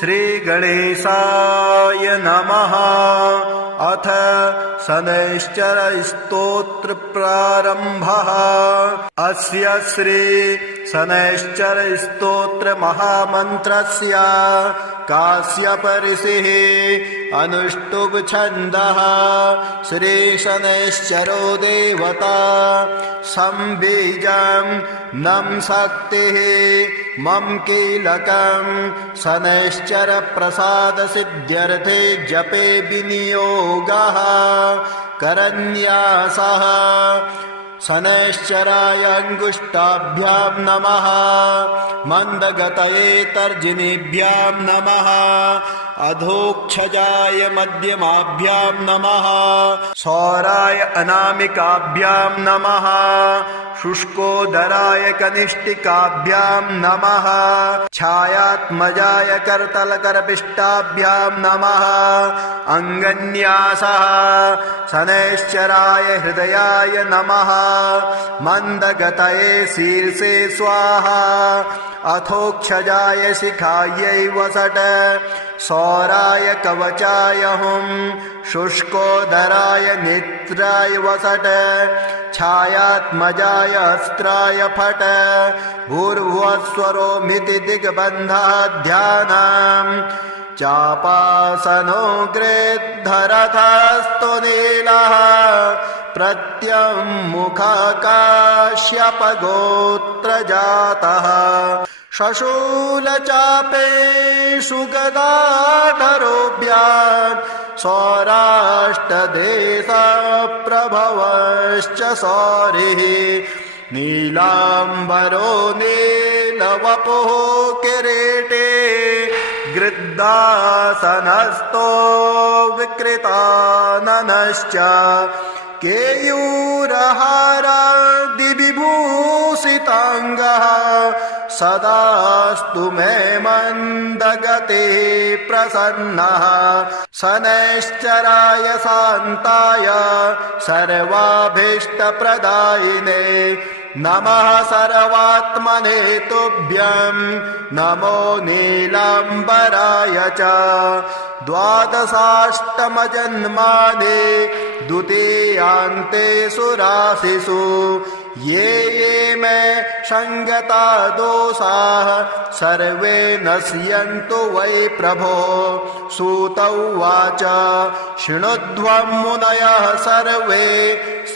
श्रीगणेशाय नमः। अथ शनैश्चरस्तोत्र प्रारम्भः। अस्य श्री शनैश्चरस्तोत्र महामन्त्रस्य काश्यप ऋषिः अनुष्टुप् छन्दः। श्री शनैश्चरो देवता संबीजं नम शक्तिः मम कीलकं शनैश्चर प्रसाद सिद्ध्यर्थे जपे विनियोगः करन्यासः। शनैश्चराय अंगुष्ठाभ्यां नमः। मंदगतये तर्जनीभ्यां नमः। अधोक्षजाय मध्यमाभ्यां नमः। सौराय अनामिकाभ्यां नमः। शुष्कोदराय कनिष्ठिकाभ्यां नमः। छायात्मजाय करतलकरपिष्टाभ्यां नमः। अंगन्यासः। शनैश्चराय हृदयाय नमः। मंदगतये शीर्षे स्वाहा। अथोक्षजाय शिखायै वसट। सौराय कवचाय हुं। शुष्कोदराय नेत्राय वसट। छायात्मजाय अस्त्राय फट। भूर्भुवस्वरोमिति दिग्बन्धः ध्यानम्। चापासनो गृद्धरथस्तु नीलः। प्रत्यङ्मुखकाश्यपगोत्रजातः। शशूलचापेषु गदाधरोऽभ्यां। सौराष्ट्रदेशप्रभवश्च सौरिः। नीलाम्बरो नीलवपुः किरीटे। गृध्रासनस्थो विकृताननश्च। केयूरहारादिविभूषिताङ्गः। सदास्तु मे मन्दगते प्रसन्नः। शनैश्चराय शान्ताय सर्वाभीष्टप्रदायिने नमः। सर्वात्मने तुभ्यं नमो नीलाम्बराय च। द्वादशाष्टमजन्मानि द्वितीयान्तेषु राशिषु। ये ये मे संगता दोषाः सर्वे नश्यन्तु वै प्रभो। सूत उवाच शृणुध्वं मुनयः सर्वे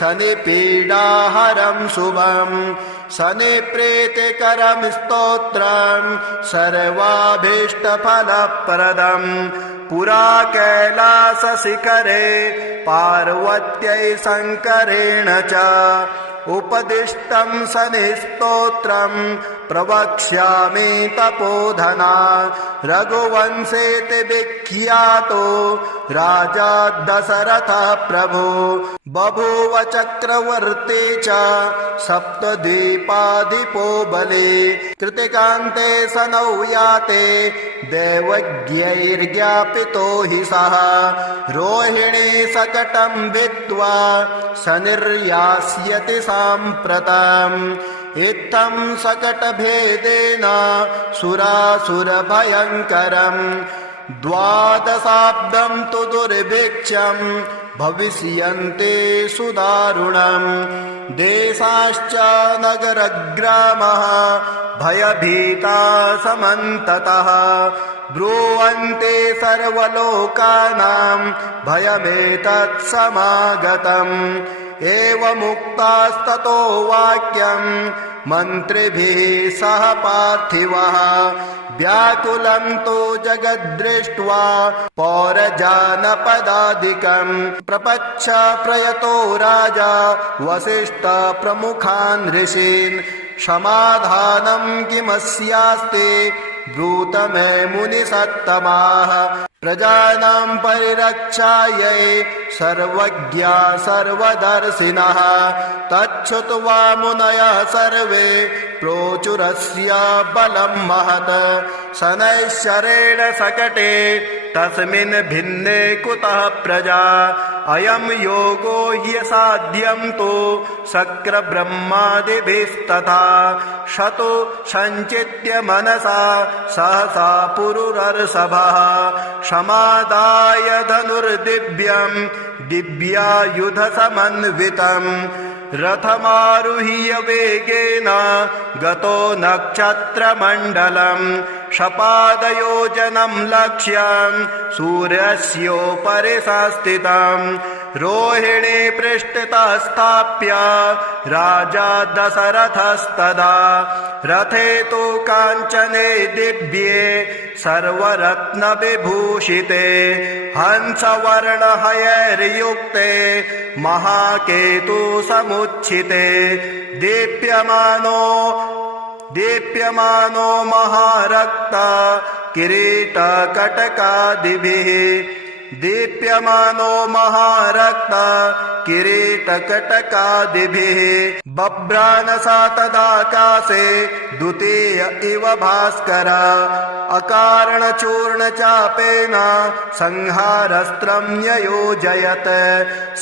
शनिपीडाहरं शुभं। शनिप्रीतिकरं स्तोत्रं सर्वाभीष्टफलप्रदम्। पुरा कैलासशिखरे पार्वत्यै शङ्करेण च उपदिष्टं शनिस्तोत्रं प्रवक्ष्यामि तपोधना। रघुवंशेति विख्यातो राजा दशरथः प्रभु। बभूव चक्रवर्ती च सप्तद्वीपाधिपो बली। कृतिकान्ते शनौ याते दैवज्ञैर्ज्ञापितो हि सः। रोहिणी शकटं भित्त्वा शनिर्यास्यति साम्प्रतम्। इत्थं शकटभेदेन सुरासुरभयङ्करम्। द्वादशाब्दं तु दुर्भिक्षं भविष्यन्ति सुदारुणम्। देशाश्च नगरग्रामः भयभीता समन्ततः। ब्रुवन्ति सर्वलोकानां भयमेतत् समागतम्। एवमुक्तास्ततो वाक्यं मन्त्रिभिः सह पार्थिवः। व्याकुलं तु जगद्दृष्ट्वा पौरजानपदादिकम्। प्रपच्छ प्रयतो राजा वसिष्ठः प्रमुखान् ऋषीन्। समाधानं किमस्यास्ति ब्रूत मे मुनिसत्तमाः। प्रजानां परिरक्षायै सर्वज्ञा सर्वदर्शिनः तच्छ्रुत्वा मुनयः सर्वे प्रोचुरस्य बलं महत् शनैश्चरेण सकटे तस्मिन् भिन्ने कुतः प्रजा अयं योगो ह्यसाध्यं तु शक्रब्रह्मादिभिस्तथा शतु सञ्चित्य मनसा सहसा पुरुरर्षभः समादाय धनुर्दिव्यं दिव्यायुधसमन्वितं रथमारुह्य वेगेन गतो नक्षत्रमण्डलं शपादयोजनं लक्ष्यं सूर्यस्योपरि संस्थितं रोहिणी पृष्ठतः स्थाप्य राजा दशरथस्तदा रथे तु काञ्चने दिव्ये सर्वरत्नविभूषिते हंसवर्णहयैर्युक्ते महाकेतु समुच्छिते दीप्यमानो महारक्ता किरीटकटकादिभिः दीप्यमानो महारक्ता किरीटकटकादिभिः बभ्रानसा तदाकाशे द्वितीय इव भास्कर अकारणचूर्णचापेन संहारस्त्रं न्ययोजयत्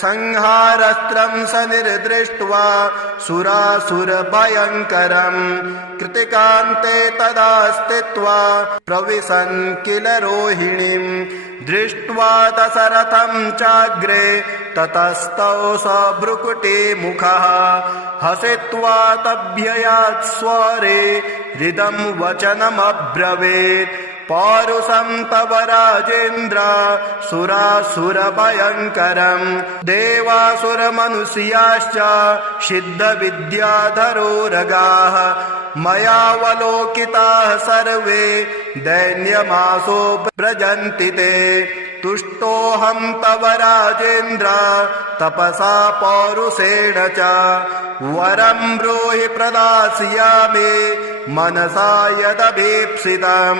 संहारस्त्रं स निर्दृष्ट्वा सुरासुरभयङ्करं कृतिकान्ते तदा स्थित्वा प्रविशन् किल रोहिणीं दृष्ट्वा दशरथं चाग्रे ततस्तौ स भ्रुकुटी मुखः हसित्वा तभ्ययात् स्वरे हृदं वचनमब्रवीत् पौरुषं तव राजेन्द्र सुरासुरभयङ्करं देवासुरमनुष्याश्च सिद्धविद्याधरोरगाः मयावलोकिताः सर्वे दैन्यमासो व्रजन्ति ते तुष्टोऽहं तव राजेन्द्र तपसा पौरुषेण च वरं ब्रूहि प्रदास्यामि मनसा यदभीप्सितं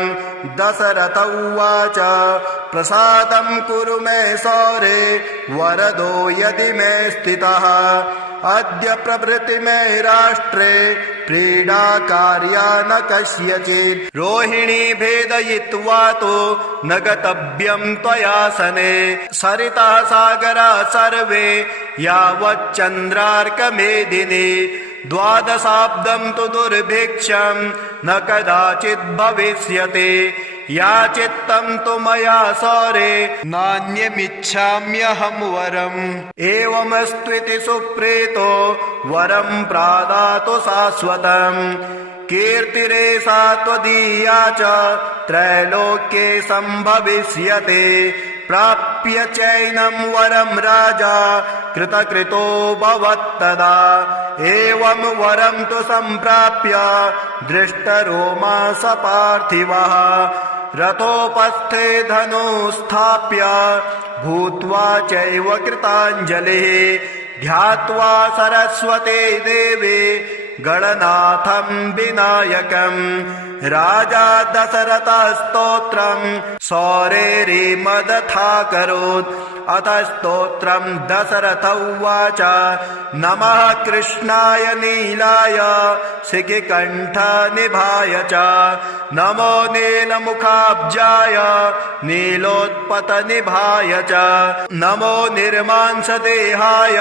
दशरथ उवाच प्रसादं कुरु मे सौरे वरदो यदि मे स्थितः अद्य प्रभृति मे राष्ट्रे प्रीडा कार्या न कस्यचित् रोहिणी भेदयित्वा तो न गतव्यं त्वया सने सरितः सागरा सर्वे यावच्चन्द्रार्कमेदिनी द्वादशाब्दं तु दुर्भिक्षं न कदाचित् भविष्यति याचित्तं तु मया सौरे नान्यमिच्छाम्यहं वरम् एवमस्त्विति सुप्रीतो वरं प्रादातु शाश्वतम् कीर्तिरेषा त्वदीया च त्रैलोक्ये सम्भविष्यते प्राप्य चैनं वरं राजा कृतकृतो भवत्तदा एवं वरं तु सम्प्राप्य दृष्टरोमा स पार्थिवः रथोपस्थे धनुस्थाप्य भूत्वा चैव कृताञ्जलिः ध्यात्वा सरस्वते देवे गणनाथं विनायकं राजा दशरथस्तोत्रं सौरेरिमदथाकरोत् अथ स्तोत्रं दशरथ उवाच नमः कृष्णाय नीलाय शिखिकण्ठनिभाय च नमो नीलमुखाब्जाय नीलोत्पतनिभाय च नमो निर्मांसदेहाय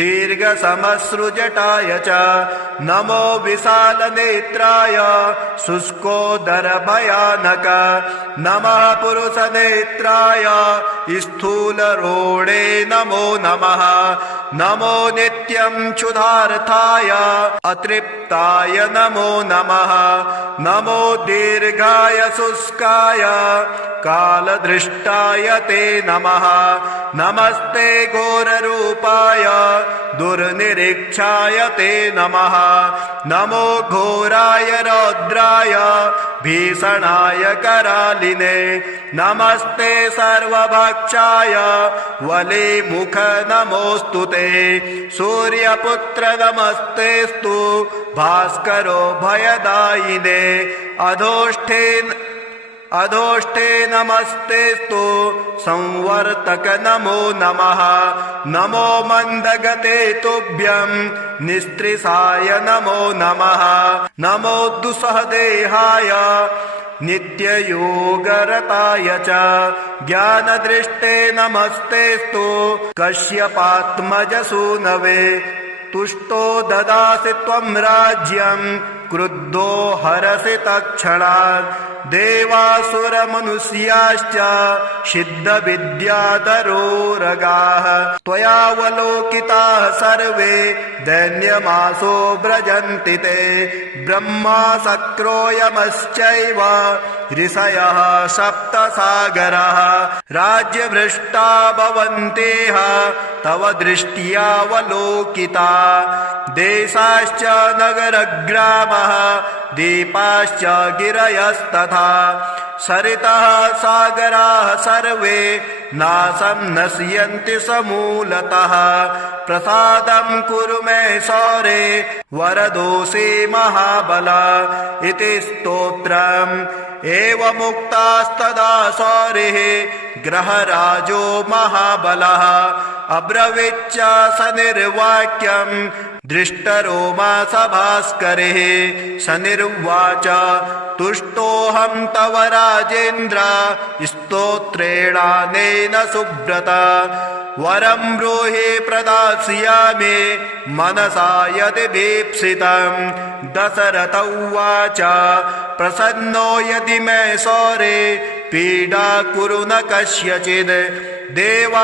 दीर्घसमश्रुजटाय च नमो विशालनेत्राय शुष्कोदरभयानक नमः पुरुषनेत्राय स्थूलरोणे नमो नमः नमो नित्यं क्षुधार्थाय अतृप्ताय नमो नमः नमो दीर्घाय शुष्काय कालदृष्टाय ते नमः नमस्ते घोररूपाय दुर्निरीक्षाय ते नमः नमो घोराय रौद्राय भीषणाय करालिने नमस्ते सर्वभक्षाय वलिमुख नमोऽस्तु ते सूर्यपुत्र नमस्तेस्तु भास्करो भयदायिने अधोष्ठे नमस्तेस्तु संवर्तक नमो नमः। नमो मन्दगते तुभ्यं निस्त्रिसाय नमो नमः। नमो दुस्सहदेहाय नित्ययोगरताय च ज्ञानदृष्टे नमस्तेस्तु कश्यपात्मजसूनवे। तुष्टो ददासि त्वं राज्यं क्रुद्धो हरसि तत्क्षणात्। देवासुरमनुष्याश्च सिद्धविद्याधरोरगाः त्वयावलोकिताः सर्वे दैन्यमासो व्रजन्ति ते। ब्रह्मा शक्रो यमश्चैव ऋषयः सप्तसागरः राज्यभ्रष्टा भवन्तेह तव दृष्ट्यावलोकिता। देशाश्च नगरग्रामः दीपाश्च गिरयस्तथा सरितः सागराः सर्वे नाशं नश्यन्ति समूलतः। प्रसादं कुरु मे सौरे वरदोषे महाबल इति स्तोत्रम्। एवमुक्तास्तदा सौरिः ग्रहराजो महाबलः अब्रवीच्च सनिर्वाक्यं दृष्टरोमा सभास्करिः। सनिर्वाच तुष्टोऽहं तव राजेन्द्र स्तोत्रेणानेन सुब्रत। वरं ब्रूहि प्रदास्यामि मनसा यदि भीप्सितं। दशरथ उवाच प्रसन्नो यदि मे सौरे पीडा कुरु न कस्यचित्। देवासुरमनुष्याणां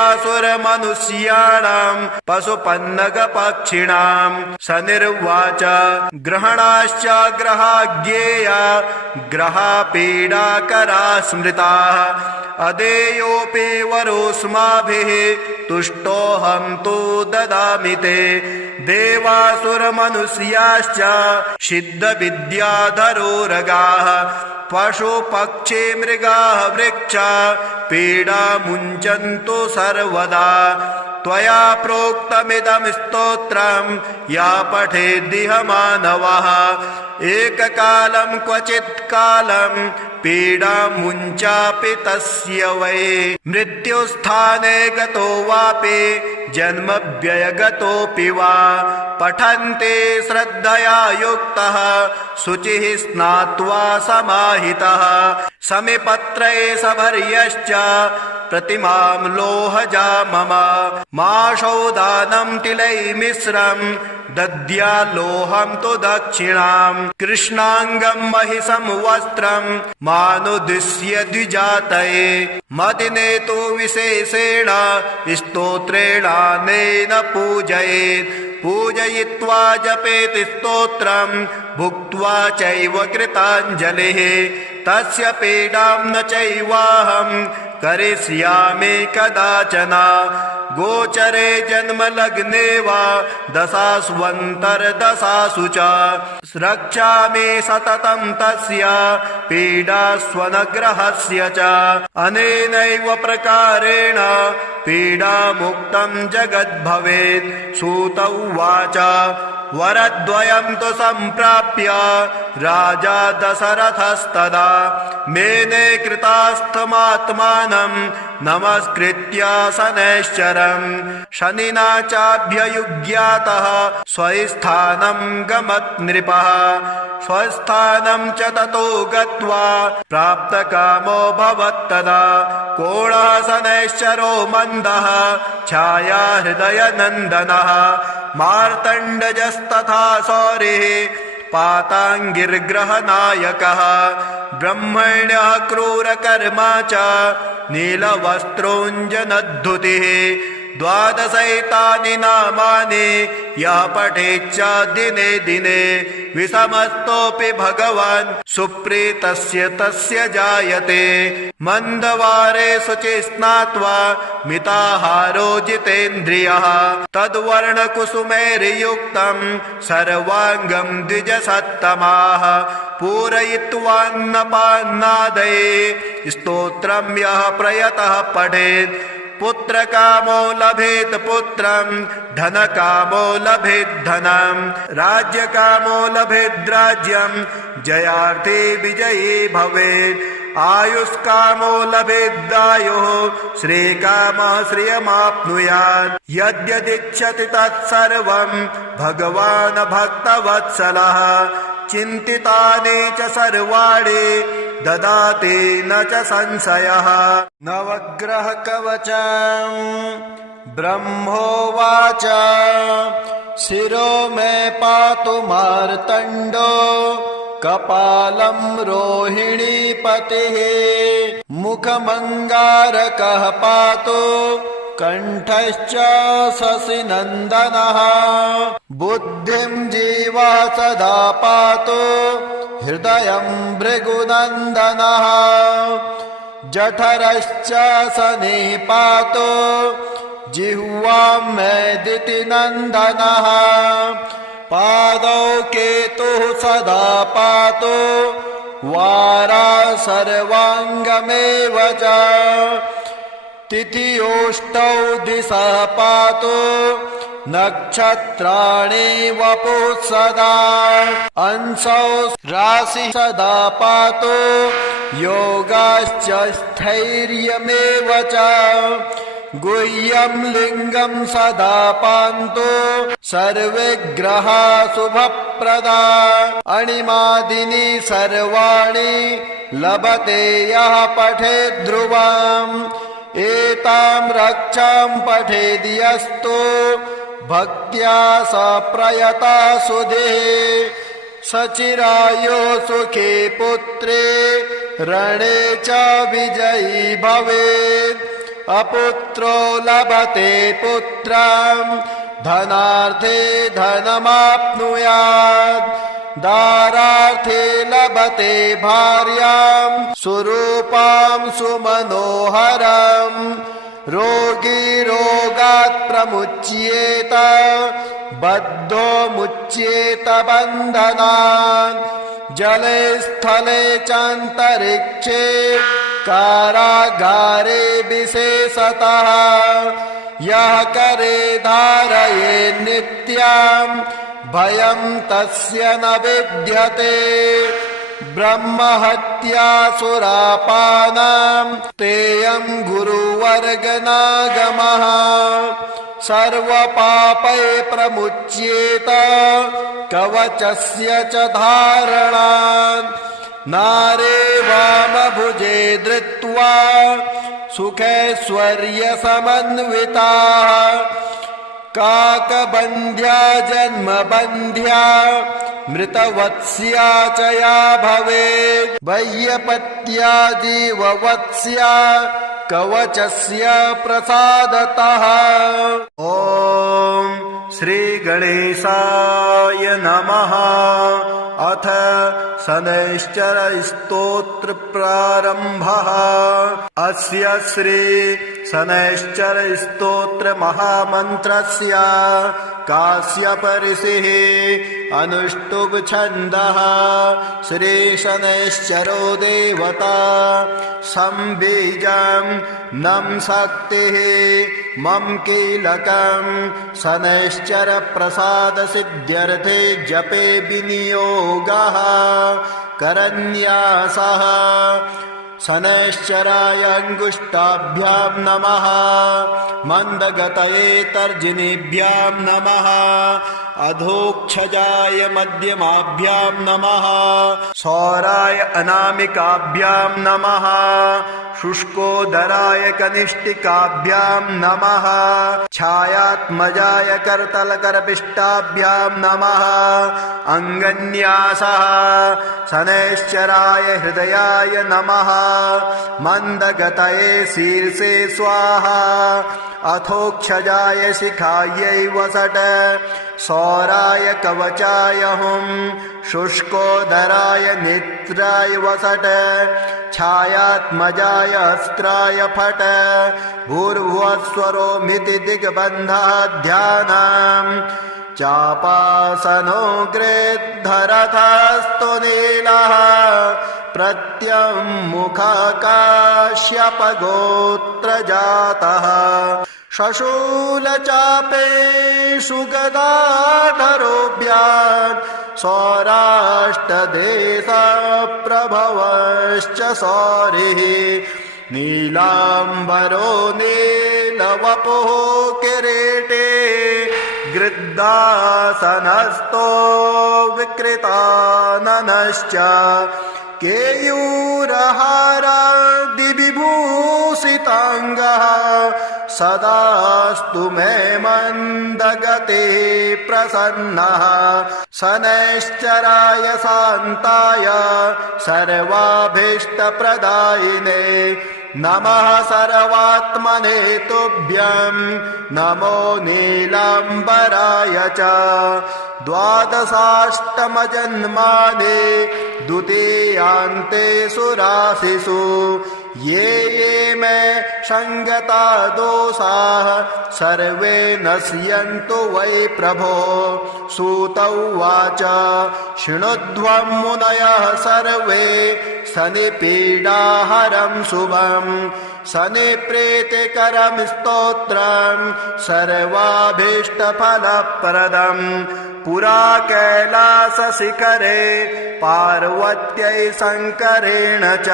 पशुपन्नगपक्षिणां। सनिर्वाच ग्रहणाश्च ग्रहाज्ञेया ग्रहापीडाकरा स्मृताः। अदेयोऽपि वरोऽस्माभिः तुष्टोऽहं तु ददामि ते। देवासुरमनुष्याश्च सिद्धविद्याधरोरगाः पशुपक्षी मृगाः वृक्षा पीडा मुञ्चन्तु सर्वदा। त्वया प्रोक्तमिदं स्तोत्रं या पठेद्दिह मानवः। एककालं क्वचित् कालं पीडा मुञ्चापि तस्य वै। मृत्युस्थाने गतो वापि जन्मव्ययगतोऽपि वा। पठन्ते श्रद्धया युक्तः शुचिः स्नात्वा समाहितः। समिपत्रे सभर्यश्च प्रतिमां लोहजा मम। माशौदानं तिलैर्मिश्रं दद्याल्लोहं तु दक्षिणाम्। कृष्णाङ्गं महिषं वस्त्रं मानुद्दिश्य द्विजातये। मदिने तु विशेषेण स्तोत्रेणानेन पूजयेत्। पूजयित्वा जपेत् स्तोत्रं भुक्त्वा चैव कृताञ्जलिः। तस्य पीडां न चैवाहं करिष्यामि कदाचन। गोचरे जन्मलग्ने वा दशास्वन्तर्दशासु च। रक्षामि सततं तस्य पीडास्वनग्रहस्य च। अनेनैव प्रकारेण पीडामुक्तं जगद्भवेत्। सूत उवाच वरद्वयं तु सम्प्राप्य राजा दशरथस्तदा। मेने कृतास्थमात्मानं नमस्कृत्य शनैश्चरम्। शनिना चाभ्ययुज्ञातः स्वस्थानं गमत् नृपः। स्वस्थानं च ततो गत्वा प्राप्तकामो भवत्तदा। कोणः शनैश्चरो मन्दः छाया हृदयनन्दनः। मार्तण्डजस्तथा सौरिः पाताङ्गिर्ग्रहनायकः। ब्रह्मण्यः क्रूरकर्मा च नीलवस्त्रोऽञ्जनद्धुतिः। द्वादशैतानि नामानि यः पठेच्च दिने दिने। विषमस्तोऽपि भगवान् सुप्रीतस्य तस्य जायते। मन्दवारे शुचि स्नात्वा मिताहारो जितेन्द्रियः। तद्वर्णकुसुमैर्युक्तं सर्वाङ्गं द्विजसत्तमाः। पूरयित्वान्नपान्नादये स्तोत्रं यः प्रयतः पठेत्। पुत्रकामो लभेत् पुत्रं धनकामो लभेत् धनं। राज्यकामो लभेत् राज्यं जयार्थे विजयी भवेत्। आयुष्कामो लभेदायुः श्रीकामः श्रियमाप्नुयात् यद्यदिच्छति तत्सर्वं भगवान् भक्तवत्सलः चिन्तितानि च सर्वाणि ददाति न च संशयः। नवग्रहकवचम् ब्रह्मोवाच शिरो मे पातु मार्तण्डो कपालं रोहिणीपतिः मुखमङ्गारकः पातु कण्ठश्च शशिनन्दनः बुद्धिं जीवः सदा पातु हृदयं भृगुनन्दनः जठरश्च शनिः पातु जिह्वां मेदितिनन्दनः पादौ केतुः सदा पातु वारा सर्वाङ्गमेव च तिथियोष्टौ दिशः पातु नक्षत्राणि वपुः सदा अंशौ राशिः सदा पातु योगाश्च स्थैर्यमेव च गुह्यं लिङ्गं सदा पान्तु सर्वे ग्रहा शुभप्रदा अणिमादीनि सर्वाणि लभते यः पठेत् ध्रुवम् एतां रक्षां पठेद्यस्तु भक्त्या स प्रयता सुधीः सचिरायो सुखे पुत्रे रणे च विजयी भवेत् अपुत्रो लभते पुत्रं धनार्थे धनमाप्नुयात् दारार्थे लभते भार्यां सुरूपां सुमनोहरम् रोगी रोगात् प्रमुच्येत बद्धो मुच्येत बन्धनात् जले स्थले चान्तरिक्षे कारागारे विशेषतः यः करे धारये नित्यं भयं तस्य न विद्यते ब्रह्महत्या सुरापानां तेयं गुरुवर्गनागमः सर्वपापै प्रमुच्येत कवचस्य च धारणात् नारे वामभुजे धृत्वा सुखैश्वर्यसमन्विताः काकबन्ध्या जन्मबन्ध्या मृतवत्स्या च या भवेत् वैयपत्या जीववत्स्या कवचस्य प्रसादतः। ॐ श्रीगणेशाय नमः। अथ शनैश्चर स्तोत्र प्रारम्भः। अस्य श्री शनैश्चर स्तोत्र महामन्त्रस्य काश्यप ऋषिः अनुष्टुप् छन्दः। श्री शनैश्चरो देवता संबीजं नम शक्तिः मम कीलकं शनैश्चर प्रसाद सिद्ध्यर्थे जपे विनियोगः करन्यासः। शनैश्चराय अंगुष्ठाभ्यां नमः। मंदगतये तर्जनीभ्यां नमः। अधोक्षजाय मध्यमाभ्यां नमः। सौराय अनामिकाभ्यां नमः। शुष्कोदराय कनिष्ठिकाभ्यां नमः। छायात्मजाय करतलकरपिष्टाभ्यां नमः। अंगन्यासः। शनैश्चराय हृदयाय नमः। मंदगतये शीर्षे स्वाहा। अथोक्षजाय शिखायै वसट। सौराय कवचाय हुं। शुष्कोदराय नेत्राय वसट। छायात्मजाय अस्त्राय फट। भूर्भुवस्वरोमिति दिग्बन्धः ध्यानम्। चापासनो गृद्धरथस्तु नीलः। प्रत्यङ्मुखकाश्यपगोत्रजातः। शशूलचापेषु गदाधरोऽभ्याम् सौराष्ट्रदेशप्रभवश्च सौरिः नीलाम्बरो नीलवपुः किरीटे गृद्धासनस्थो विकृताननश्च केयूरहारादिविभूषिताङ्गः सदास्तु मे मन्दगते प्रसन्नः शनैश्चराय शान्ताय सर्वाभीष्टप्रदायिने नमः सर्वात्मने तुभ्यं नमो नीलाम्बराय च द्वादशाष्टमजन्मानि द्वितीयान्ते सुराशिषु ये मे संगता दोषाः सर्वे नश्यन्तु वै प्रभो सूत उवाच शृणुध्वं मुनयः सर्वे शनिपीडाहरं शुभं शनिप्रीतिकरं स्तोत्रं सर्वाभीष्टफलप्रदं पुरा कैलासशिखरे पार्वत्यै शङ्करेण च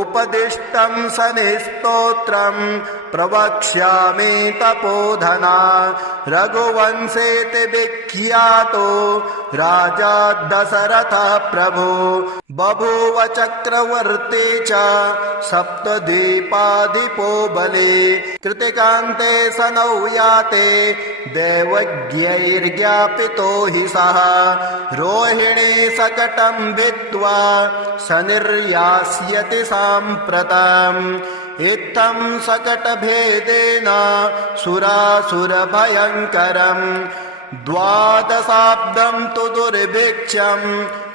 उपदिष्टं शनिस्तोत्रं प्रवक्ष्यामि तपोधना रघुवंशेति विख्यातो राजा दशरथः प्रभु बभूव चक्रवर्ती च सप्तद्वीपाधिपो बली कृतिकान्ते शनौ याते दैवज्ञैर्ज्ञापितो हि सः रोहिणी शकटं भित्त्वा शनिर्यास्यति साम्प्रतम् इत्थं शकटभेदेन सुरासुरभयङ्करम् द्वादशाब्दं तु दुर्भिक्षं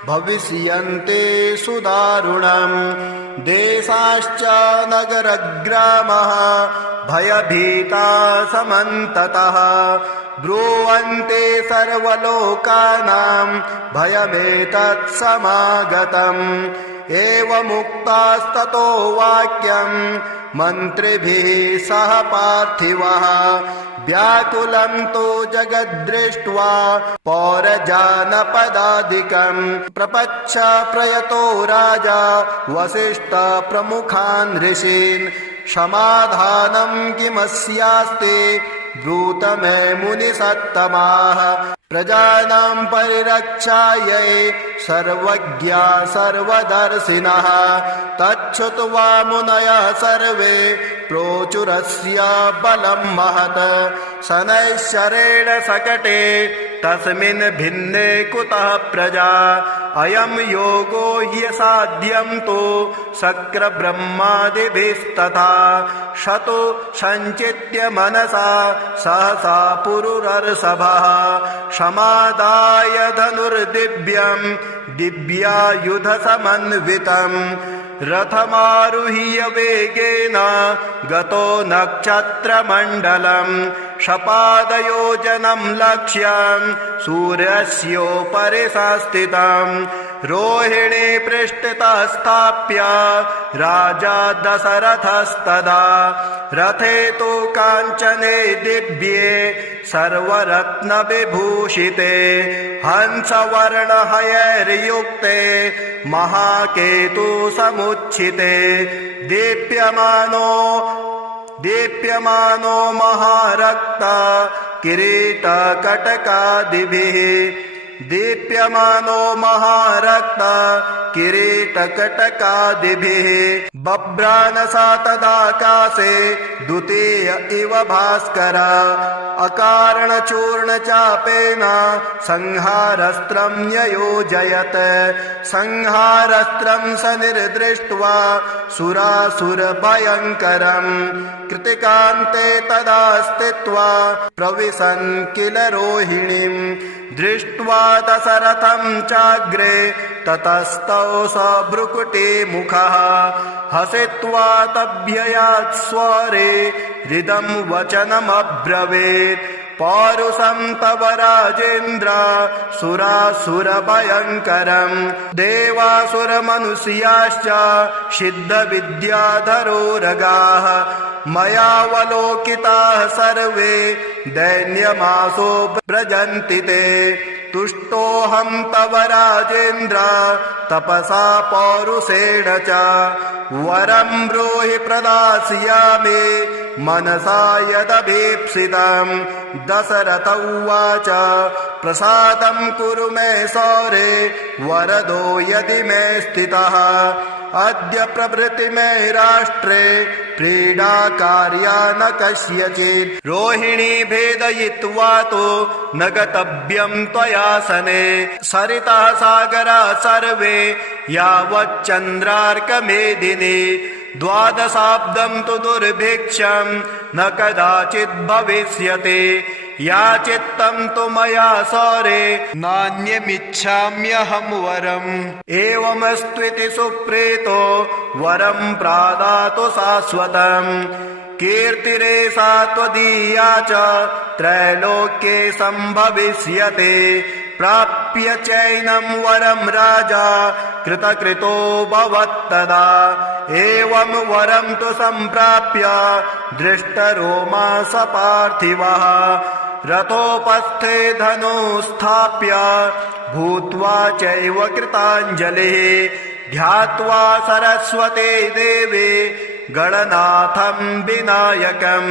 भविष्यन्ति सुदारुणम् देशाश्च नगरग्रामः भयभीता समन्ततः ब्रुवन्ते सर्वलोकानां भयमेतत् समागतम् एवमुक्तास्ततो वाक्यं मन्त्रिभिः सह पार्थिवः व्याकुलन्तो जगद्दृष्ट्वा पौरजानपदादिकम् प्रपच्छ प्रयतो राजा वसिष्ठ प्रमुखान् ऋषीन् समाधानं किमस्यास्ते ब्रूत मे मुनिसत्तमाः प्रजानां परिरक्षायै सर्वज्ञा सर्वदर्शिनः तच्छ्रुत्वा मुनयः सर्वे प्रोचुरस्य बलं महत् शनैश्चरेण शकटे तस्मिन् भिन्ने कुतः प्रजा अयं योगो ह्यसाध्यं तु शक्रब्रह्मादिभिस्तथा शतो सञ्चित्य मनसा सहसा पुरुरर्षभः समादाय धनुर्दिव्यं दिव्यायुधसमन्वितं रथमारुह्य वेगेन गतो नक्षत्रमण्डलं शपादयोजनं लक्ष्यं सूर्यस्योपरि संस्थितं रोहिणी पृष्ठतः स्थाप्य राजा दशरथस्तदा रथे तु काञ्चने दिव्ये सर्वरत्नविभूषिते हंसवर्णहयैर्युक्ते महाकेतु समुच्छिते दीप्यमानो महारक्ता किरीटकटकादिभिः दीप्यमानो महारक्ता किरीटकटकादिभिः बभ्रानसा तदाकाशे द्वितीय इव भास्कर अकारणचूर्णचापेन संहारस्त्रं ययोजयत् संहारस्त्रं शनिर्दृष्ट्वा सुरासुरभयङ्करम् कृतिकान्ते तदा स्थित्वा प्रविशन् किल रोहिणीम् दृष्ट्वा दशरथं चाग्रे ततस्तौ स भ्रुकुटी मुखः हसित्वा तभ्ययात् स्वरे हृदं वचनमब्रवीत् पौरुषं तव राजेन्द्र सुरासुरभयङ्करम् देवासुरमनुष्याश्च सिद्धविद्याधरोरगाः मयावलोकिताः सर्वे दैन्यमासो व्रजन्ति ते तुष्टोऽहं तव राजेन्द्र तपसा पौरुषेण च वरं ब्रूहि प्रदास्यामि मनसा यदभीप्सितं दशरथ उवाच प्रसादं कुरु मे सौरे वरदो यदि मे स्थितः अद्य प्रभृति मे राष्ट्रे क्रीडा कार्या न कस्यचित् रोहिणी भेदयित्वा तो न गतव्यं त्वयासने सरितः सागरा सर्वे यावच्चन्द्रार्कमेदिनी द्वादशाब्दं तु दुर्भिक्षं न कदाचित् भविष्यति याचित्तं तु मया सौरे नान्यमिच्छाम्यहं वरम् एवमस्त्विति सुप्रीतो वरं प्रादातु शाश्वतम् कीर्तिरेषा त्वदीया च त्रैलोक्ये सम्भविष्यते प्राप्य चैनं वरं राजा कृतकृतो भवत्तदा एवं वरं तु सम्प्राप्य दृष्टरोमा स पार्थिवः रथोपस्थे धनुस्थाप्य भूत्वा चैव कृताञ्जलिः ध्यात्वा सरस्वते देवे गणनाथं विनायकं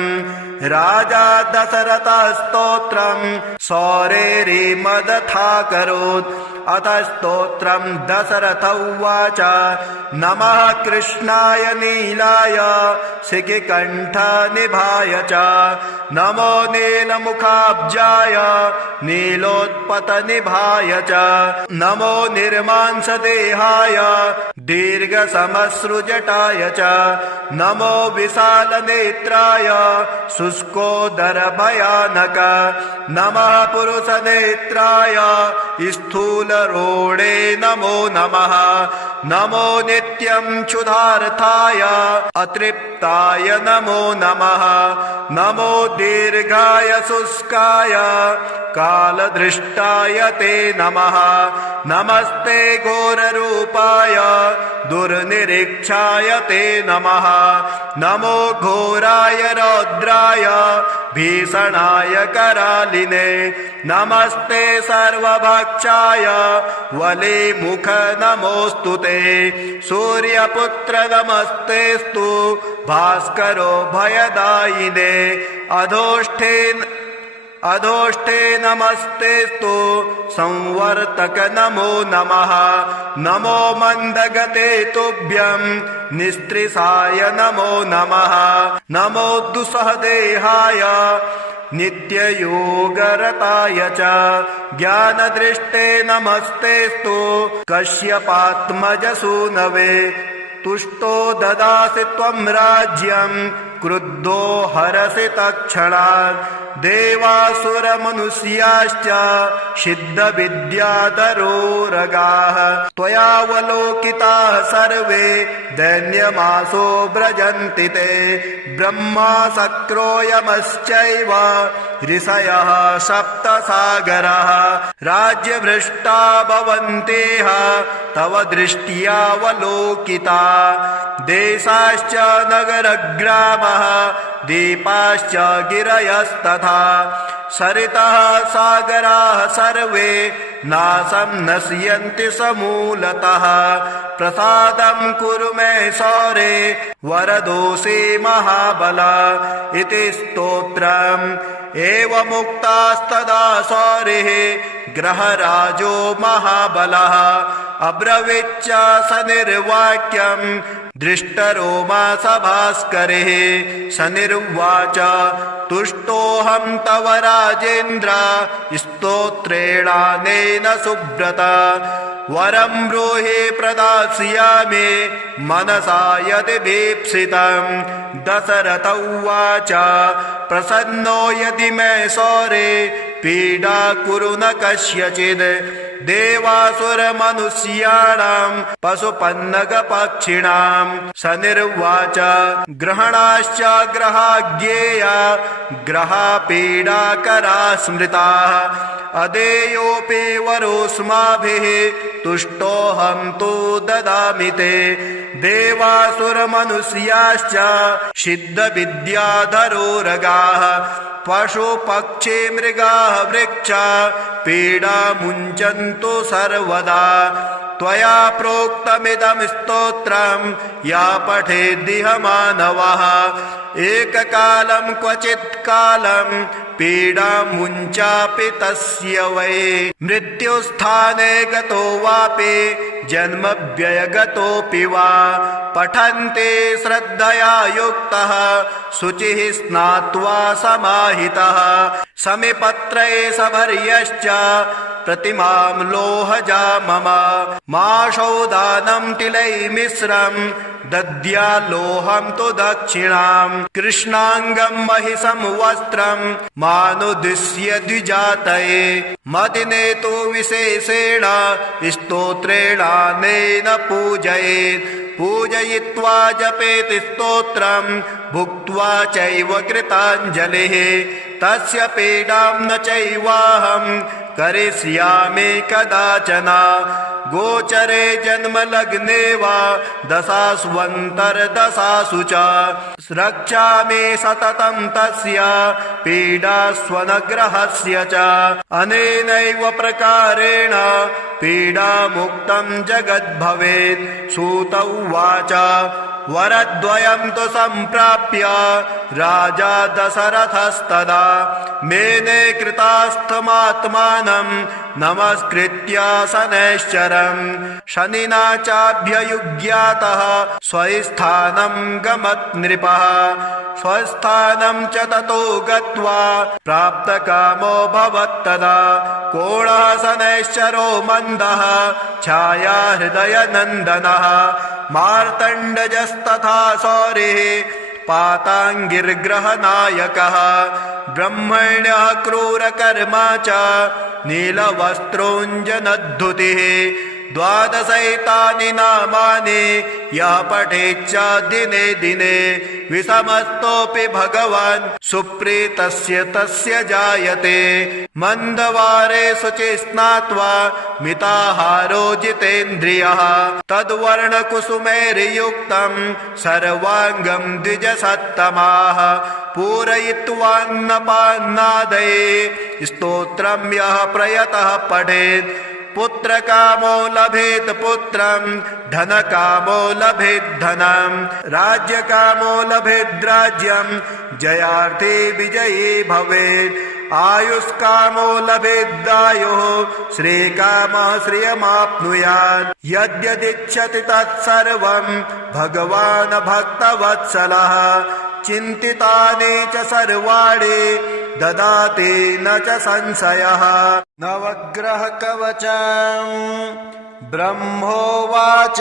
राजा दशरथस्तोत्रं सौरेरिमदथाकरोत् अथ स्तोत्रं दशरथ उवाच नमः कृष्णाय नीलाय शिखिकण्ठनिभाय च नमो नीलमुखाब्जाय नीलोत्पतनिभाय च नमो निर्मांसदेहाय दीर्घसमश्रुजटाय च नमो विशालनेत्राय शुष्कोदरभयानक नमः पुरुषनेत्राय स्थूलरोणे नमो नमः नमो नित्यं क्षुधार्थाय अतृप्ताय नमो नमः नमो दीर्घाय शुष्काय कालदृष्टाय ते नमः नमस्ते घोररूपाय दुर्निरीक्षाय ते नमः नमो घोराय रौद्राय भीषणाय करालिने नमस्ते सर्वभक्षाय वलिमुख नमोऽस्तु ते सूर्यपुत्र नमस्तेस्तु भास्करो भयदायिने अधोष्ठे नमस्तेस्तु संवर्तक नमो नमः नमो मन्दगते तुभ्यं निस्त्रिसाय नमो नमः नमो दुस्सहदेहाय नित्ययोगरताय च ज्ञानदृष्टे नमस्तेस्तु कश्यपात्मजसूनवे तुष्टो ददासि त्वं राज्यं क्रुद्धो हरसि तत्क्षणात् देवासुरमनुष्याश्च सिद्धविद्याधरोरगाः त्वयावलोकिताः सर्वे दैन्यमासो व्रजन्ति ते ब्रह्मा शक्रोयमश्चैव ऋषयः सप्तसागराः राज्यभ्रष्टा भवन्तेह तव दृष्ट्यावलोकिता देशाश्च नगरग्रामः दीपाश्च गिरयस्तथा सरितः सागराः सर्वे नाशं नश्यन्ति समूलतः प्रसादं कुरु मे सौरे वरदोषि महाबल इति स्तोत्रम् एवमुक्तास्तदा सौरिः ग्रहराजो महाबलः अब्रवीच्च स निर्वाक्यं दृष्टरोमा स भास्करिः स निर्वाच तुष्टोऽहं तव राजेन्द्र स्तोत्रेणानेन सुब्रत वरं ब्रूहि प्रदास्यामि मनसा यदि भीप्सितं दशरथ उवाच प्रसन्नो यदि मे सौरे पीडा कुरु न कस्यचित् देवासुरमनुष्याणां पशुपन्नगपक्षिणां स निर्वाच ग्रहणाश्च ग्रहाज्ञेया ग्रहापीडाकरा स्मृताः अदेयोऽपि वरोऽस्माभिः तुष्टोऽहं तु ददामि ते देवासुरमनुष्याश्च सिद्धविद्याधरोरगाः पशुपक्षी मृगाः वृक्षा पीडा मुञ्चन्तु सर्वदा त्वया प्रोक्तमिदं स्तोत्रं या पठेद्दिह मानवः एककालं क्वचित् कालं पीडा मुञ्चापि तस्य वै मृत्युस्थाने गतो वापि जन्मव्ययगतोऽपि वा पठन्ते श्रद्धया युक्तः शुचिः स्नात्वा समाहितः समिपत्रे सभर्यश्च प्रतिमां लोहजा मम माशौदानं तिलैर्मिश्रं दद्याल्लोहं तु दक्षिणां कृष्णाङ्गं महिषं वस्त्रं मानुदिश्य द्विजातये मदिने तु विशेषेण स्तोत्रेणानेन पूजयेत् पूजयित्वा जपेत् स्तोत्रं भुक्त्वा चैव कृताञ्जलिः तस्य पीडां न चैवाहं करिष्यामि कदाचन गोचरे जन्मलग्ने वा दशास्वन्तर्दशासु च रक्षामि सततं तस्य पीडास्वनग्रहस्य च अनेनैव प्रकारेण पीडामुक्तं जगद्भवेत् सूत उवाच वरद्वयं तु सम्प्राप्य राजा दशरथस्तदा मेने कृतास्थमात्मानं नमस्कृत्य शनैश्चरं शनिना चाभ्ययुज्ञातः स्वस्थानं गमत् नृपः स्वस्थानं च ततो गत्वा प्राप्तकामो भवत्तदा कोणः शनैश्चरो मन्दः छाया हृदयनन्दनः मार्तण्डजस्तथा शौरिः पाताङ्गिर्ग्रहनायकः ब्रह्मण्यः क्रूरकर्मा च नीलवस्त्रोऽञ्जनद्धुतिः द्वादशैतानि नामानि यः पठेच्च दिने दिने विषमस्तोऽपि भगवान् सुप्रीतस्य तस्य जायते मन्दवारे शुचि स्नात्वा मिताहारो जितेन्द्रियः तद्वर्णकुसुमैर्युक्तं सर्वाङ्गं द्विजसत्तमाः पूरयित्वान्नपान्नादये स्तोत्रं यः प्रयतः पठेत् पुत्रकामो लभेत् पुत्रं धनकामो लभेत् धनं राज्यकामो लभेत् राज्यं जयार्थे विजयी भवेत् आयुष्कामो लभेदायुः श्रीकामः श्रियमाप्नुयात् यद्यदिच्छति तत्सर्वं भगवान् भक्तवत्सलः चिन्तितानि च सर्वाणि ददाति न च संशयः नवग्रहकवचम् ब्रह्मोवाच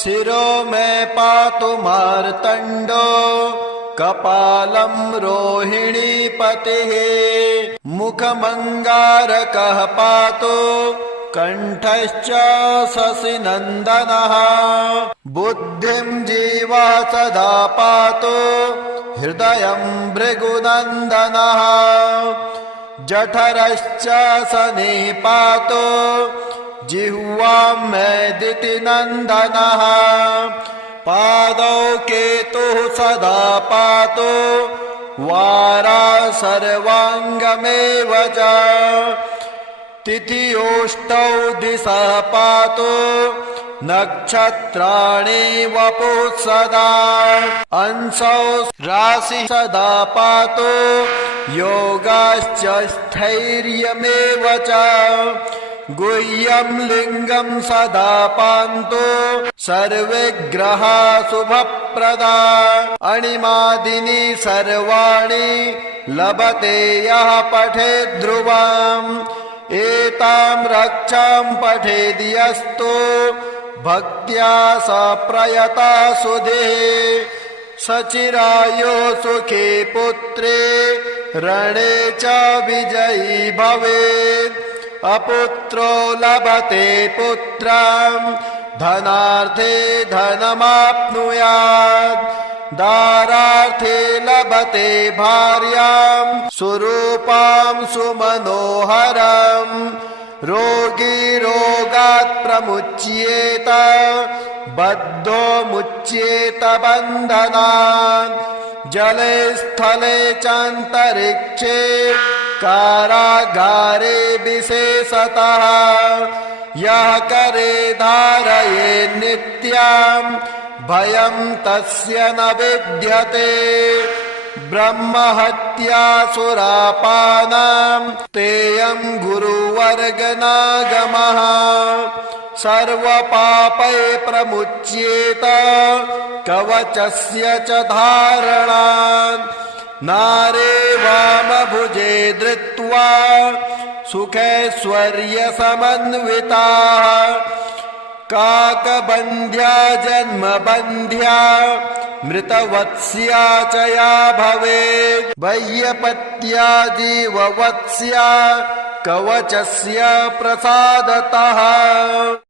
शिरो मे पातु मार्तण्डो कपालं रोहिणीपतिः मुखमङ्गारकः पातु कण्ठश्च शशिनन्दनः बुद्धिं जीवा सदा पातु हृदयं भृगुनन्दनः जठरश्च शनि पातु जिह्वां मैदितिनन्दनः पादौ केतुः सदा पातु वारा सर्वाङ्गमेव च तिथियोष्टौ दिशः पातु नक्षत्राणि वपुः सदा अंशौ राशि सदा पातु योगाश्च स्थैर्यमेव च गुह्यं लिङ्गं सदा पान्तु सर्वे ग्रहा शुभप्रदा अणिमादिनी सर्वाणि लभते यः पठेत् ध्रुवम् एतां रक्षां पठेद्यस्तु भक्त्या स प्रयता सुधे सचिरायो सुखे पुत्रे रणे च विजयी भवेत् अपुत्रो लभते पुत्रं धनार्थे धनमाप्नुयात् दारार्थे लभते भार्यां सुरूपां सुमनोहरं रोगी रोगात् प्रमुच्येत बद्धो मुच्येत बन्धनात् जले स्थले चान्तरिक्षे कारागारे विशेषतः यः करे धारये नित्यां भयं तस्य न विद्यते ब्रह्महत्यासुरापानां तेयं गुरुवर्गनागमः सर्वपापै प्रमुच्येत कवचस्य च धारणात् नारे वामभुजे धृत्वा सुखैश्वर्यसमन्विताः काकबन्ध्या जन्मबन्ध्या मृतवत्स्या च या भवेत् वैयपत्या जीववत्स्या कवचस्य प्रसादतः।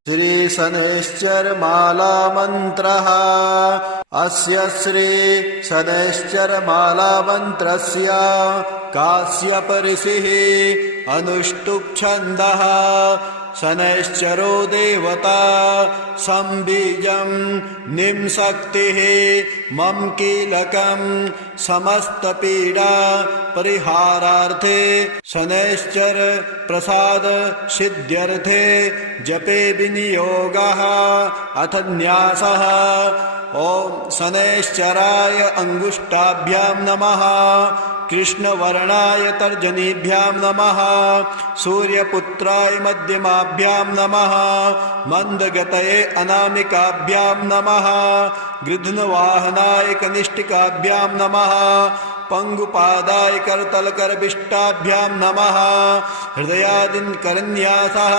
श्री शनैश्चरमाला मंत्रः। अस्य श्री शनैश्चरमाला मंत्रस्य काश्यप ऋषिः अनुष्टुप् छन्दः। शनैश्चरो देवता संबीजं निम्शक्तिः मम कीलकं समस्तपीडा परिहारार्थे शनैश्चर प्रसाद सिद्ध्यर्थे जपे विनियोगः अथ न्यासः। ओम शनैश्चराय अंगुष्ठाभ्यां नमः। कृष्णवर्णाय तर्जनीभ्यां नमः। सूर्यपुत्राय मध्यमाभ्यां नमः। मंदगतये अनामिकाभ्यां नमः। गृध्नवाहनाय कनिष्ठिकाभ्यां नमः। पंगुपादाय करतलकरविष्टाभ्यां नमः। हृदयादिन करन्यासः।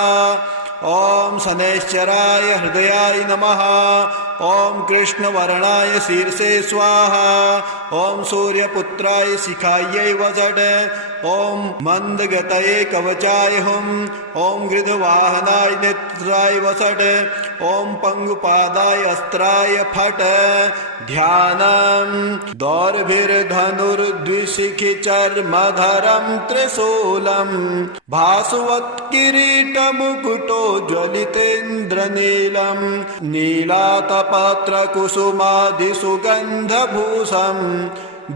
ओम शनैश्चराय हृदयाय नमः। ओम कृष्णवर्णाय शीर्षे स्वाहा। ओम सूर्यपुत्राय शिखायै वषट्। ओम मंदगतये कवचाय हुम। ओम गृध्रवाहनाय नेत्राय वषट्। ओम पंगुपादाय अस्त्राय फट्। ध्यानम् दौर्भिर्धनुर्द्विशिखिचर्मधरं त्रिशूलम् भासवत्किरीटमुकुटो ज्वलितेन्द्रनीलम् नीलातपत्रकुसुमादिसुगन्धभूषम्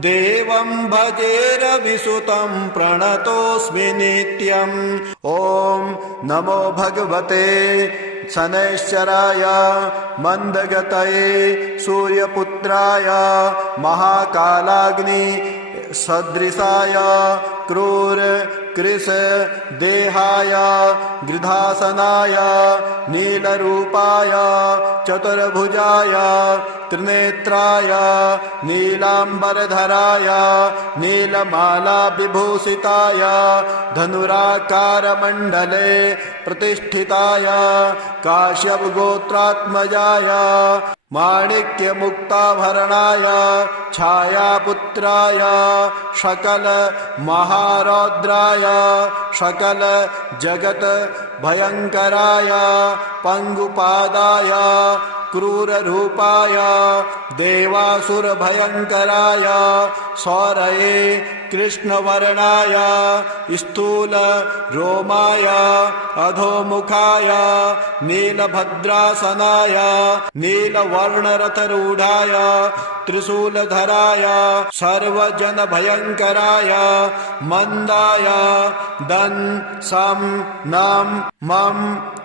देवं भजेरविसुतं प्रणतोऽस्मि नित्यम्। ॐ नमो भगवते शनैश्चराय मंदगतये सूर्यपुत्राय महाकालाग्नि सदृशाय क्रूर कृश देहाय गृधासनाय नीलरूपाय चतुर्भुजाय त्रिनेत्राय नीलांबरधराय नीलमाला विभूषिताय धनुराकारमण्डले प्रतिष्ठिताय काश्यप गोत्रात्मजाय माणिक्यमुक्ताभरणाय छायापुत्राय सकल महारौद्राय सकल जगत भयंकराय पंगुपादाय क्रूररूपाय देवासुर भयंकराय सौरये कृष्णवर्णाय स्थूल रोमाय अधोमुखाय नीलभद्रासनाय नीलवर्णरथरूढ़ाय त्रिशूलधराय सर्वजन भयंकराय मंदाय दं सं नम मम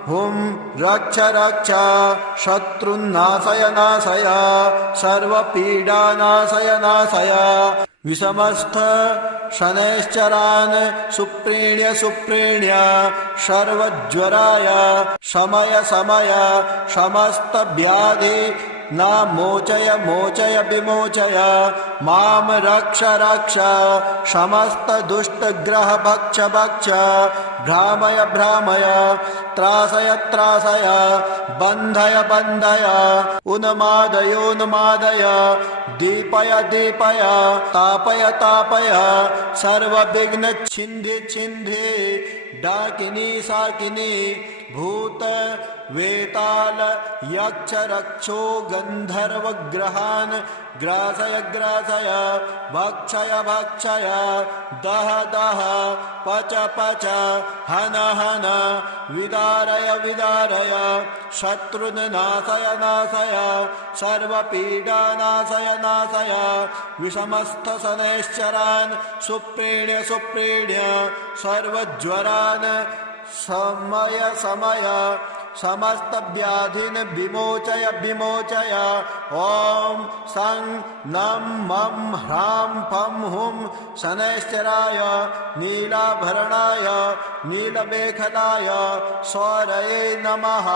हुम रक्ष रक्ष शत्रुन्नाशय नाशय सर्वपीडा नाशय नाशय विषमस्थ शनैश्चरान् सुप्रीण्य सुप्रीण्य सर्वज्वराय शमय शमय समस्त व्याधि न मोचय मोचय विमोचय माम रक्ष रक्ष समस्त दुष्ट ग्रह भक्ष भक्ष भ्रामय भ्रामय त्रासय त्रासय बन्धय बन्धय उन्मादय उन्मादय दीपय दीपय तापय तापय सर्वविघ्न छिन्धि छिन्धि डाकिनी साकिनी भूत वेताल यक्ष रक्षो गंधर्वग्रहान् ग्रासय ग्रासय भक्षय भक्षय दह दह पच पच हन हन विदारय विदारय शत्रुन् नाशय नाशय सर्वपीडा नाशय नाशय विषमस्थ शनैश्चरान् सुप्रीण्य सुप्रीण्य सर्वज्वरान् समय समय समस्त व्याधिन विमोचय विमोचय। ओम सं नम मम ह्रां फं हुं शनैश्चराय नीलाभरणाय नीलमेखलाय सौरये नमः।